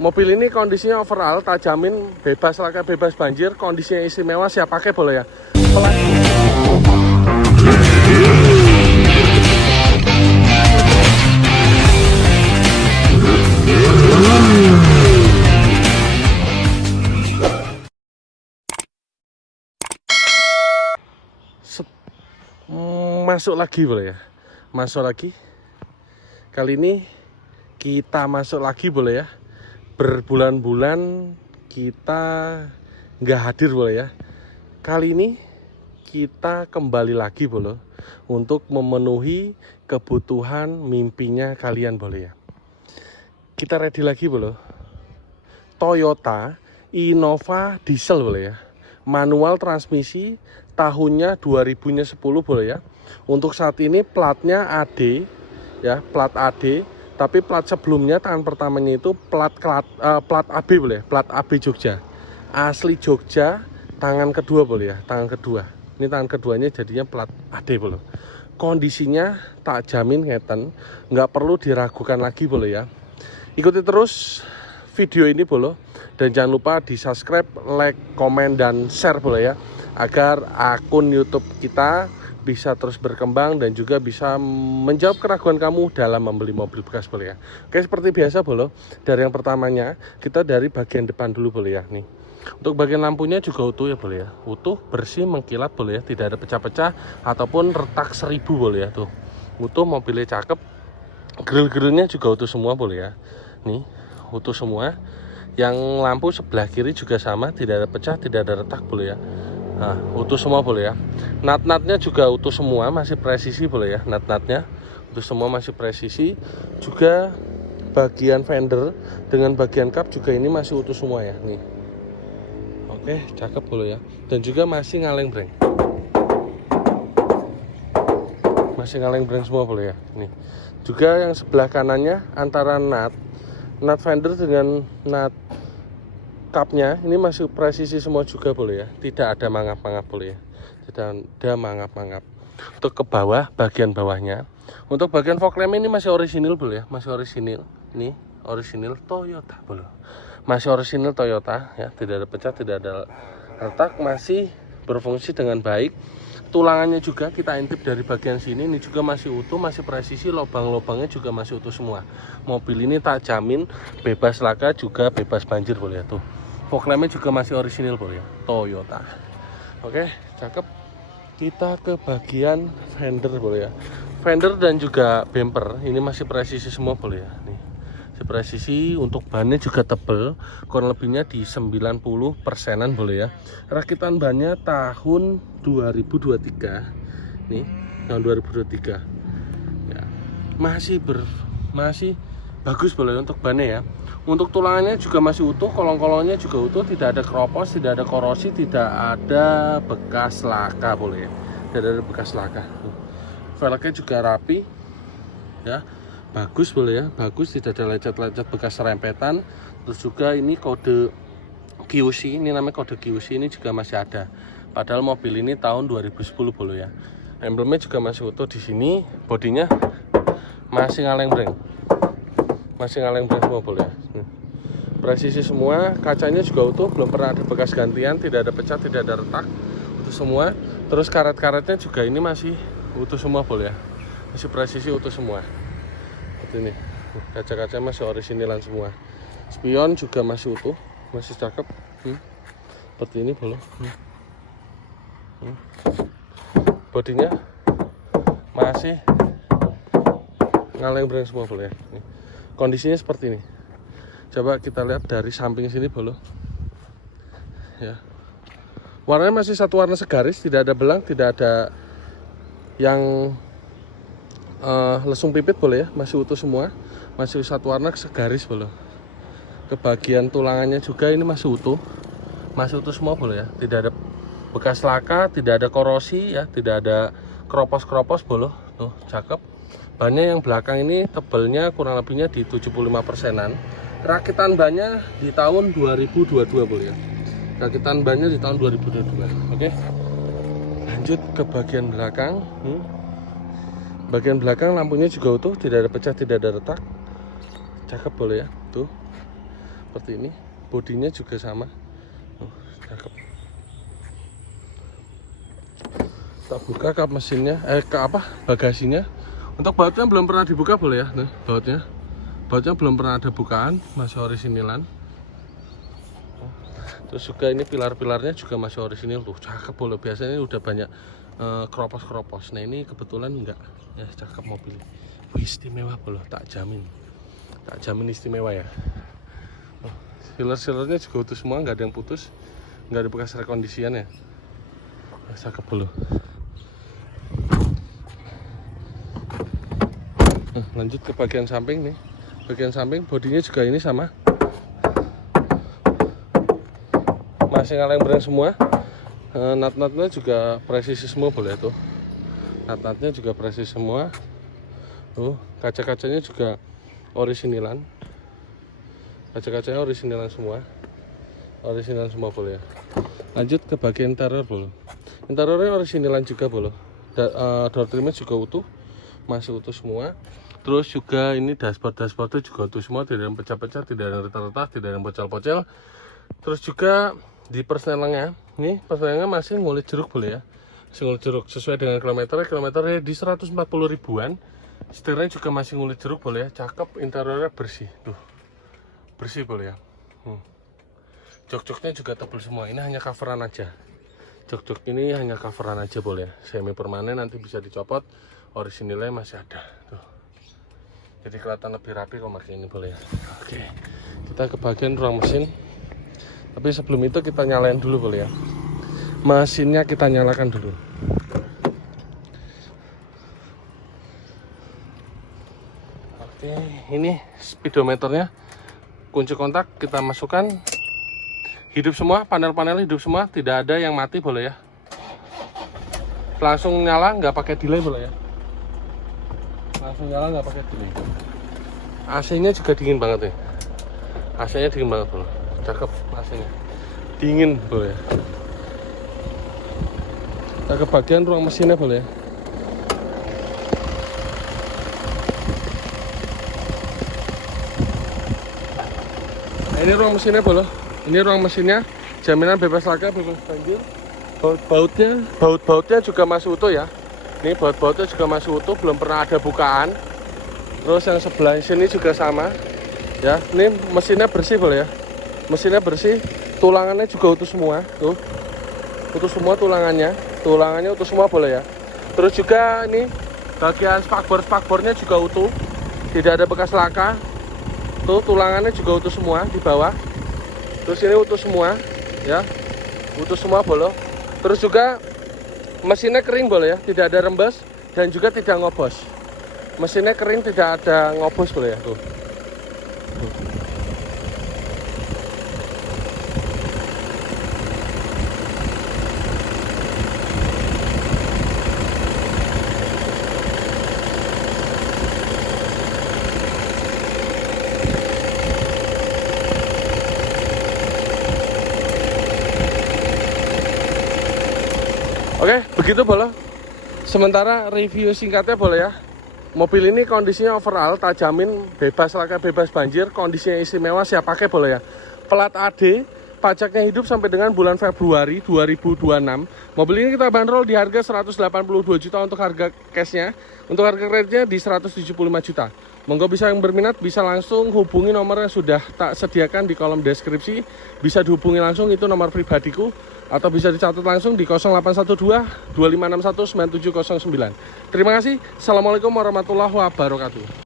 Mobil ini kondisinya overall tak jamin bebas laka, bebas banjir, kondisinya istimewa, siap pakai boleh ya. Masuk lagi boleh ya, masuk lagi. Kali ini kita masuk lagi boleh ya. Berbulan-bulan kita nggak hadir boleh ya. Kali ini kita kembali lagi boleh untuk memenuhi kebutuhan mimpinya kalian boleh ya. Kita ready lagi boleh. Toyota Innova diesel boleh ya. Manual transmisi, tahunnya 2010 boleh ya. Untuk saat ini platnya AD ya, plat AD. Tapi plat sebelumnya tangan pertamanya itu plat AB boleh, plat AB Jogja. Asli Jogja, tangan kedua boleh ya, tangan kedua. Ini tangan keduanya jadinya plat AD boleh. Kondisinya tak jamin ngeten, nggak perlu diragukan lagi boleh ya. Ikuti terus video ini boleh, dan jangan lupa di subscribe, like, komen, dan share boleh ya, agar akun YouTube kita bisa terus berkembang dan juga bisa menjawab keraguan kamu dalam membeli mobil bekas boleh ya. Oke, seperti biasa boleh, dari yang pertamanya kita dari bagian depan dulu boleh ya. Nih, untuk bagian lampunya juga utuh ya boleh ya, utuh, bersih, mengkilat boleh ya, tidak ada pecah-pecah ataupun retak 1000 boleh ya. Tuh utuh, mobilnya cakep. Grill-grillnya juga utuh semua boleh ya. Nih utuh semua. Yang lampu sebelah kiri juga sama, tidak ada pecah, tidak ada retak boleh ya. Nah, utuh semua boleh ya. Nat-natnya juga utuh semua, masih presisi boleh ya. Nat-natnya utuh semua, masih presisi. Juga bagian fender dengan bagian kap juga ini masih utuh semua ya. Nih, oke, cakep boleh ya. Dan juga masih ngaleng breng, masih ngaleng breng semua boleh ya. Nih juga yang sebelah kanannya antara nat fender dengan nat kapnya ini masih presisi semua juga boleh ya, tidak ada mangap-mangap boleh ya, tidak ada mangap-mangap. Untuk ke bawah, bagian bawahnya, untuk bagian fog lamp ini masih orisinil boleh ya, masih orisinil. Ini orisinil Toyota boleh, masih orisinil Toyota ya, tidak ada pecah, tidak ada retak, masih berfungsi dengan baik. Tulangannya juga kita intip dari bagian sini, ini juga masih utuh, masih presisi, lubang-lubangnya juga masih utuh semua. Mobil ini tak jamin bebas laka, juga bebas banjir boleh ya. Tuh fog lampnya juga masih orisinil boleh ya, Toyota. Oke, cakep. Kita ke bagian fender boleh ya. Fender dan juga bumper ini masih presisi semua boleh ya. Nih, presisi. Untuk bannya juga tebel, kurang lebihnya di 90%-an boleh ya. Rakitan bannya tahun 2023 nih, tahun 2023 ya, masih bagus boleh untuk bannya ya. Untuk tulangannya juga masih utuh, kolong-kolongnya juga utuh, tidak ada keropos, tidak ada korosi, tidak ada bekas laka boleh ya, tidak ada bekas laka. Velgnya juga rapi ya, bagus boleh ya, bagus, tidak ada lecet-lecet bekas serempetan. Terus juga ini kode QC, ini namanya kode QC, ini juga masih ada. Padahal mobil ini tahun 2010 boleh ya. Emblemnya juga masih utuh di sini, bodinya masih ngaleng-breng, masih ngaleng-breng semua boleh ya. Presisi semua, kacanya juga utuh, belum pernah ada bekas gantian, tidak ada pecah, tidak ada retak, utuh semua. Terus karet-karetnya juga ini masih utuh semua boleh ya, masih presisi utuh semua. Ini kaca-kaca masih orisinilan semua. Spion juga masih utuh, masih cakep. Seperti ini boleh. Bodinya masih ngaleng-breng semua boleh ya. Kondisinya seperti ini. Coba kita lihat dari samping sini boleh ya. Warnanya masih satu warna segaris, tidak ada belang, tidak ada yang lesung pipit boleh ya, masih utuh semua, masih satu warna segaris boleh. Ke bagian tulangannya juga ini masih utuh semua boleh ya, tidak ada bekas laka, tidak ada korosi ya, tidak ada keropos-keropos boleh. Tuh cakep. Bannya yang belakang ini tebelnya kurang lebihnya di 75%-an. Rakitan bannya di tahun 2022 boleh ya, rakitan bannya di tahun 2022. Oke, lanjut ke bagian belakang. Bagian belakang lampunya juga utuh, tidak ada pecah, tidak ada retak, cakep boleh ya. Tuh seperti ini. Bodinya juga sama. Cakep. Kita buka kap mesinnya, bagasinya. Untuk bautnya belum pernah dibuka boleh ya. Nih, bautnya belum pernah ada bukaan, masih orisinilan. Terus juga ini pilar-pilarnya juga masih orisinil tuh, cakep boleh. Biasanya ini udah banyak keropos-keropos. Nah ini kebetulan enggak, ya cakep mobil. Wih, istimewa boleh, tak jamin istimewa ya. Sealer-sealernya juga utuh semua, nggak ada yang putus, nggak ada bekas rekondisian ya. Cakep boleh. Lanjut ke bagian samping nih. Bagian samping bodinya juga ini sama. Masih kaleng brand semua. Nut-nutnya juga presisi semua boleh tuh. Nut-nutnya juga presisi semua. Tuh, kaca-kacanya juga orisinilan. Kaca-kacanya orisinilan semua. Orisinilan semua boleh ya. Lanjut ke bagian interior boleh. Interiornya orisinilan juga boleh. Door trimnya juga utuh. Masih utuh semua. Terus juga ini dashboardnya juga utuh semua, tidak ada yang pecah-pecah, tidak ada yang retak-retak, tidak ada yang bocel-bocel. Terus juga di persnelengnya, ini persnelengnya masih ngulit jeruk boleh ya. Masih ngulit jeruk sesuai dengan kilometernya di 140 ribuan. Setirnya juga masih ngulit jeruk boleh ya, cakep. Interiornya bersih, tuh bersih boleh ya. Jok-joknya juga tebal semua, ini hanya coveran aja. Jok-jok ini hanya coveran aja boleh ya, semi permanen, nanti bisa dicopot. Orisinilnya masih ada tuh, jadi kelihatan lebih rapi kalau pakai ini boleh ya. Oke, kita ke bagian ruang mesin. Tapi sebelum itu kita nyalain dulu boleh ya. Mesinnya kita nyalakan dulu. Oke, ini speedometernya. Kunci kontak kita masukkan. Hidup semua, panel-panel hidup semua, tidak ada yang mati boleh ya. Langsung nyala, nggak pakai delay boleh ya. Langsung nyala nggak pakai delay. AC-nya juga dingin banget ya. AC-nya dingin banget boleh. Cakep AC-nya, dingin boleh. Kita ke bagian ruang mesinnya boleh. Nah, ini ruang mesinnya boleh. Ini ruang mesinnya, jaminan bebas laka, bebas banjir. Baut-bautnya juga masih utuh ya. Ini baut-bautnya juga masih utuh, belum pernah ada bukaan. Terus yang sebelah sini juga sama. Ya, ini mesinnya bersih boleh ya. Mesinnya bersih, tulangannya juga utuh semua, tuh. Utuh semua tulangannya utuh semua boleh ya. Terus juga ini bagian spakbornya juga utuh. Tidak ada bekas laka. Tuh, tulangannya juga utuh semua di bawah. Terus ini utuh semua, ya. Utuh semua boleh. Terus juga mesinnya kering boleh ya, tidak ada rembes dan juga tidak ngobos. Mesinnya kering, tidak ada ngobos boleh ya, tuh. Oke, begitu boleh. Sementara review singkatnya boleh ya. Mobil ini kondisinya overall, tak jamin bebas laka, bebas banjir, kondisinya istimewa, siap pakai boleh ya. Plat AD, pajaknya hidup sampai dengan bulan Februari 2026. Mobil ini kita bandrol di harga 182 juta untuk harga cashnya. Untuk harga kreditnya di 175 juta. Monggo bisa yang berminat bisa langsung hubungi nomor yang sudah tak sediakan di kolom deskripsi. Bisa dihubungi langsung, itu nomor pribadiku. Atau bisa dicatat langsung di 0812 2561 9709. Terima kasih. Assalamualaikum warahmatullahi wabarakatuh.